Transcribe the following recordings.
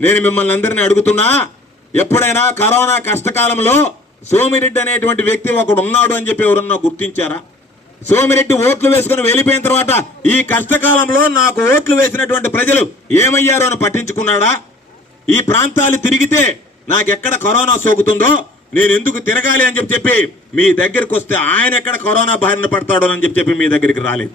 నేను మిమ్మల్ని అందరినీ అడుగుతున్నా ఎప్పుడైనా కరోనా కష్టకాలంలో సోమిరెడ్డి అనేటువంటి వ్యక్తి ఒకడు ఉన్నాడు అని చెప్పి ఎవరన్నా గుర్తించారా? సోమిరెడ్డి ఓట్లు వేసుకుని వెళ్ళిపోయిన తర్వాత ఈ కష్టకాలంలో నాకు ఓట్లు వేసినటువంటి ప్రజలు ఏమయ్యారో అని పట్టించుకున్నాడా? ఈ ప్రాంతాలు తిరిగితే నాకెక్కడ కరోనా సోకుతుందో నేను ఎందుకు తిరగాలి అని చెప్పి చెప్పి మీ దగ్గరికి వస్తే ఆయన ఎక్కడ కరోనా బారిన పడతాడో అని చెప్పి చెప్పి మీ దగ్గరికి రాలేదు.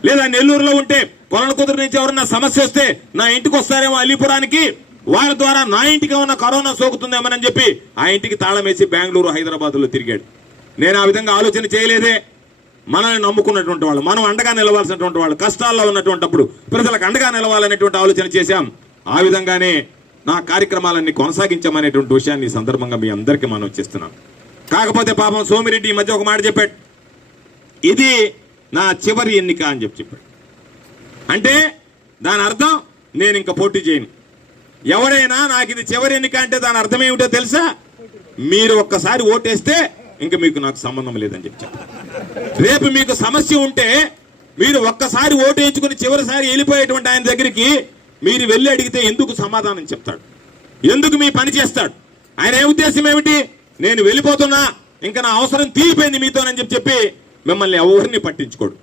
లేదా నెల్లూరులో ఉంటే కొలల కుదురు నుంచి ఎవరన్నా సమస్య వస్తే నా ఇంటికి వస్తారేమో అలీపురానికి వాళ్ళ ద్వారా నా ఇంటికి ఉన్న కరోనా సోకుతుందేమని చెప్పి ఆ ఇంటికి తాళం వేసి బెంగళూరు హైదరాబాద్లో తిరిగాడు. నేను ఆ విధంగా ఆలోచన చేయలేదే. మనల్ని నమ్ముకున్నటువంటి వాళ్ళు మనం అండగా నిలవాల్సినటువంటి వాళ్ళు కష్టాల్లో ఉన్నటువంటి అప్పుడు ప్రజలకు అండగా నిలవాలనేటువంటి ఆలోచన చేశాం. ఆ విధంగానే నా కార్యక్రమాలన్నీ కొనసాగించామనేటువంటి విషయాన్ని ఈ సందర్భంగా మీ అందరికీ మనం చేస్తున్నాం కాకపోతే పాపం సోమిరెడ్డి ఈ మధ్య ఒక మాట చెప్పాడు. ఇది నా చివరి ఎన్నిక అని చెప్పి చెప్పాడు. అంటే దాని అర్థం నేను ఇంకా పోటీ చేయను. ఎవరైనా నాకు ఇది చివరి ఎన్నిక అంటే దాని అర్థం ఏమిటో తెలుసా? మీరు ఒక్కసారి ఓటేస్తే ఇంకా మీకు నాకు సంబంధం లేదని చెప్పి రేపు మీకు సమస్య ఉంటే మీరు ఒక్కసారి ఓటేయించుకుని చివరిసారి వెళ్ళిపోయేటువంటి ఆయన దగ్గరికి మీరు వెళ్ళి అడిగితే ఎందుకు సమాధానం చెప్తాడు? ఎందుకు మీ పని చేస్తాడు? ఆయన ఏ ఉద్దేశం ఏమిటి? నేను వెళ్ళిపోతున్నా ఇంకా నా అవసరం తీరిపోయింది మీతోనని చెప్పి చెప్పి మిమ్మల్ని ఎవరిని పట్టించుకోడు.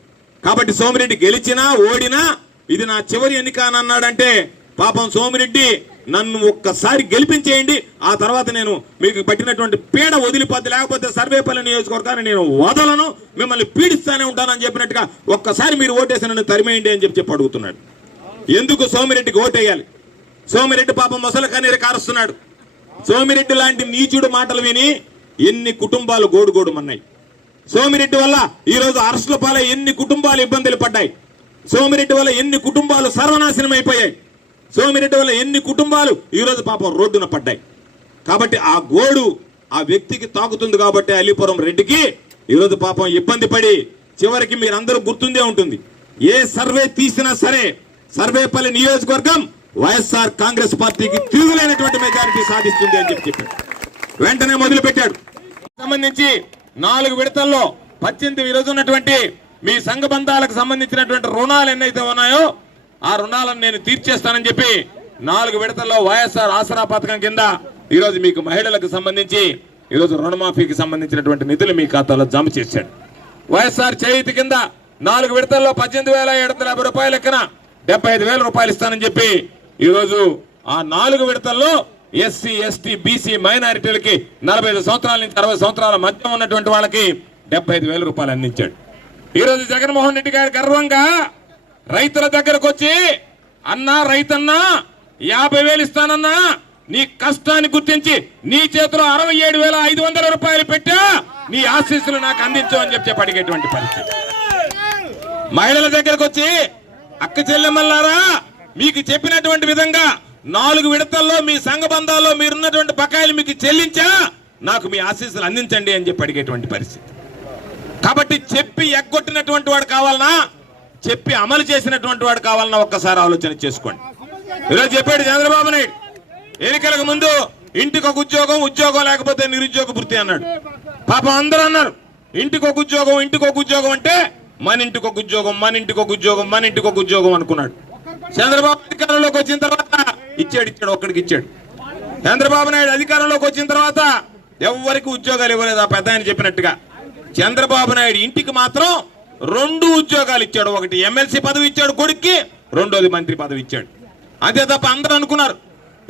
కాబట్టి సోమిరెడ్డి గెలిచినా ఓడినా ఇది నా చివరి ఎన్నిక అని అన్నాడంటే పాపం సోమిరెడ్డి నన్ను ఒక్కసారి గెలిపించేయండి. ఆ తర్వాత నేను మీకు పట్టినటువంటి పీడ వదిలిపోద్ది లేకపోతే సర్వేపల్లి నియోజకవర్గాన్ని నేను వదలను మిమ్మల్ని పీడిస్తానే ఉంటానని చెప్పినట్టుగా ఒక్కసారి మీరు ఓటేసి నన్ను తరిమేయండి అని చెప్పి చెప్పి అడుగుతున్నాడు. ఎందుకు సోమిరెడ్డికి ఓటేయాలి? సోమిరెడ్డి పాపం మొసలు కన్నీరు కారుస్తున్నాడు. సోమిరెడ్డి లాంటి నీచుడు మాటలు విని ఎన్ని కుటుంబాలు గోడుగోడుమన్నాయి. సోమిరెడ్డి వల్ల ఈరోజు అరెస్టుల పాలై ఎన్ని కుటుంబాలు ఇబ్బందులు పడ్డాయి. సోమిరెడ్డి వల్ల ఎన్ని కుటుంబాలు సర్వనాశనం అయిపోయాయి సోమిరెడ్డి వల్ల ఎన్ని కుటుంబాలు ఈ రోజు పాపం రోడ్డున పడ్డాయి. కాబట్టి ఆ గోడు ఆ వ్యక్తికి తాకుతుంది కాబట్టి అలీపురం రెడ్డికి ఈరోజు పాపం ఇబ్బంది పడి చివరికి మీరందరూ గుర్తుందే ఉంటుంది. ఏ సర్వే తీసినా సరే సర్వేపల్లి నియోజకవర్గం వైఎస్ఆర్ కాంగ్రెస్ పార్టీకి తిరుగులేనటువంటి మెజారిటీ సాధిస్తుంది అని చెప్పి చెప్పాడు వెంటనే మొదలుపెట్టాడు. సంబంధించి నాలుగు విడతల్లో పద్దెనిమిది ఈరోజు ఉన్నటువంటి మీ సంఘ బంధాలకు సంబంధించినటువంటి రుణాలు ఎన్నైతే ఉన్నాయో ఆ రుణాలను నేను తీర్చేస్తానని చెప్పి నాలుగు విడతల్లో వైఎస్ఆర్ ఆసరా పథకం కింద ఈరోజు మీకు మహిళలకు సంబంధించి ఈరోజు రుణమాఫీకి సంబంధించినటువంటి నిధులు మీ ఖాతాలో జమ చేశాడు. వైఎస్ఆర్ చేయుతి కింద నాలుగు విడతల్లో పద్దెనిమిది వేల ఏడు వందల యాభై రూపాయల లెక్కన డెబ్బై ఐదు వేల రూపాయలు ఇస్తానని చెప్పి ఈరోజు ఆ నాలుగు విడతల్లో ఎస్సీ ఎస్టీ బీసీ మైనారిటీలకి నలభై ఐదు సంవత్సరాల నుంచి అరవై సంవత్సరాల మధ్య ఉన్నటువంటి వాళ్ళకి డెబ్బై ఐదు వేల రూపాయలు అందించాడు. ఈరోజు జగన్మోహన్ రెడ్డి గారు గర్వంగా రైతుల దగ్గరకు వచ్చి అన్నా రైతన్నా యాభై వేలు ఇస్తానన్నా నీ కష్టాన్ని గుర్తించి నీ చేతిలో అరవై ఏడు వేల ఐదు వందల రూపాయలు పెట్టా నీ ఆశీస్సులు నాకు అందించు అని చెప్పి అడిగేటువంటి పరిస్థితి. మహిళల దగ్గరకు వచ్చి అక్క చెల్లెమ్మల్లారా మీకు చెప్పినటువంటి విధంగా నాలుగు విడతల్లో మీ సంఘ బంధాల్లో మీరున్నటువంటి బకాయిలు మీకు చెల్లించా నాకు మీ ఆశీస్సులు అందించండి అని చెప్పి అడిగేటువంటి పరిస్థితి. కాబట్టి చెప్పి ఎగ్గొట్టినటువంటి వాడు కావాలనా? చెప్పి అమలు చేసినటువంటి వాడు కావాలన్నా ఒక్కసారి ఆలోచన చేసుకోండి. ఈరోజు చెప్పాడు చంద్రబాబు నాయుడు. ఎన్నికలకు ముందు ఇంటికి ఒక ఉద్యోగం ఉద్యోగం లేకపోతే నిరుద్యోగ వృత్తి అన్నాడు. పాపం అందరూ అన్నారు ఇంటికి ఒక ఉద్యోగం ఇంటికి ఒక ఉద్యోగం అంటే మన ఇంటికి ఒక ఉద్యోగం మన ఇంటికి ఒక ఉద్యోగం మన ఇంటికి ఒక ఉద్యోగం అనుకున్నాడు. చంద్రబాబు అధికారంలోకి వచ్చిన తర్వాత ఇచ్చాడు ఇచ్చాడు ఒక్కడికి ఇచ్చాడు. చంద్రబాబు నాయుడు అధికారంలోకి వచ్చిన తర్వాత ఎవరికి ఉద్యోగాలు ఇవ్వలేదు ఆ పెద్ద ఆయన చెప్పినట్టుగా. చంద్రబాబు నాయుడు ఇంటికి మాత్రం రెండు ఉద్యోగాలు ఇచ్చాడు. ఒకటి ఎమ్మెల్సీ పదవి ఇచ్చాడు కొడుక్కి రెండోది మంత్రి పదవి ఇచ్చాడు. అంతే తప్ప అందరూ అనుకున్నారు.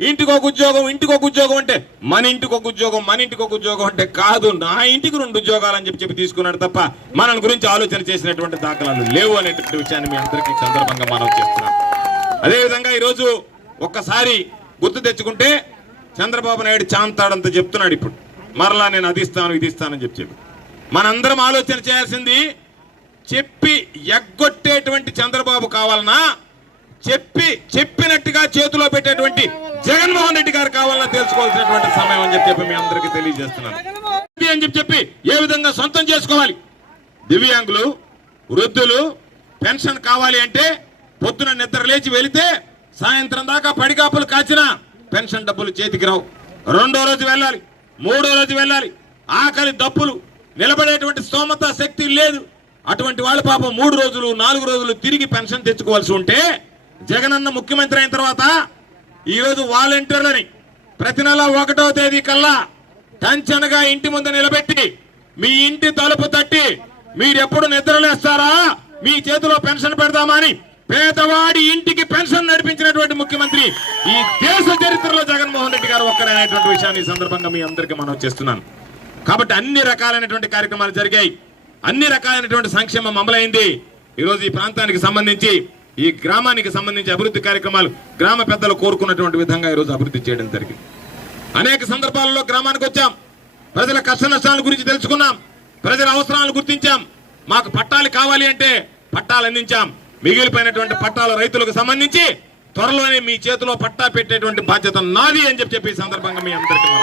ఇంటికి ఒక ఉద్యోగం ఇంటికి ఒక ఉద్యోగం అంటే మన ఇంటికి ఒక ఉద్యోగం మన ఇంటికి ఒక ఉద్యోగం అంటే కాదు. నా ఇంటికి రెండు ఉద్యోగాలు అని చెప్పి చెప్పి తీసుకున్నాడు తప్ప మన గురించి ఆలోచన చేసినటువంటి దాఖలాలు లేవు అనేటువంటి విషయాన్ని మీ అందరికీ సందర్భంగా మనం చేస్తున్నాం. అదేవిధంగా ఈరోజు ఒక్కసారి గుర్తు తెచ్చుకుంటే చంద్రబాబు నాయుడు చాంతాడంత చెప్తున్నాడు ఇప్పుడు. మరలా నేను అది ఇస్తాను ఇది ఇస్తానని చెప్పి చెప్పి. మనందరం ఆలోచన చేయాల్సింది చెప్పి ఎగ్గొట్టేటువంటి చంద్రబాబు కావాలనా? చెప్పి చెప్పినట్టుగా చేతిలో పెట్టేటువంటి జగన్మోహన్ రెడ్డి గారు కావాలన్నా తెలుసుకోవాల్సినటువంటి సమయం అని చెప్పి మీ అందరికీ తెలియజేస్తున్నాను. అని చెప్పి చెప్పి ఏ విధంగా సొంతం చేసుకోవాలి? దివ్యాంగులు వృద్ధులు పెన్షన్ కావాలి అంటే పొద్దున నిద్ర లేచి వెళితే సాయంత్రం దాకా పడికాపులు కాచిన పెన్షన్ డబ్బులు చేతికి రావు. రెండో రోజు వెళ్ళాలి మూడో రోజు వెళ్ళాలి ఆకలి దప్పులు నిలబడేటువంటి స్తోమత శక్తి లేదు. అటువంటి వాళ్ళ పాపం మూడు రోజులు నాలుగు రోజులు తిరిగి పెన్షన్ తెచ్చుకోవాల్సి ఉంటే జగనన్న ముఖ్యమంత్రి అయిన తర్వాత ఈరోజు వాలంటీర్లని ప్రతి నెల ఒకటో తేదీ కల్లా టంచనగా ఇంటి ముందు నిలబెట్టి మీ ఇంటి తలుపు తట్టి మీరెప్పుడు నిద్రలేస్తారా? మీ చేతిలో పెన్షన్ పెడదామని పేదవాడి ఇంటికి పెన్షన్ నడిపించినటువంటి ముఖ్యమంత్రి ఈ దేశ చరిత్రలో జగన్మోహన్ రెడ్డి గారు ఒక్కరైనటువంటి విషయాన్ని సందర్భంగా మీ అందరికీ మనం చేస్తున్నాను. కాబట్టి అన్ని రకాలైనటువంటి కార్యక్రమాలు జరిగాయి. అన్ని రకాలైనటువంటి సంక్షేమం అమలైంది. ఈరోజు ఈ ప్రాంతానికి సంబంధించి ఈ గ్రామానికి సంబంధించి అభివృద్ధి కార్యక్రమాలు గ్రామ పెద్దలు కోరుకున్నటువంటి విధంగా ఈరోజు అభివృద్ధి చేయడం జరిగింది. అనేక సందర్భాలలో గ్రామానికి వచ్చాం. ప్రజల కష్ట నష్టాల గురించి తెలుసుకున్నాం. ప్రజల అవసరాలను గుర్తించాం. మాకు పట్టాలు కావాలి అంటే పట్టాలు అందించాం. మిగిలిపోయినటువంటి పట్టాల రైతులకు సంబంధించి త్వరలోనే మీ చేతిలో పట్టా పెట్టేటువంటి బాధ్యత నాది అని చెప్పి చెప్పి ఈ సందర్భంగా మీ అందరికీ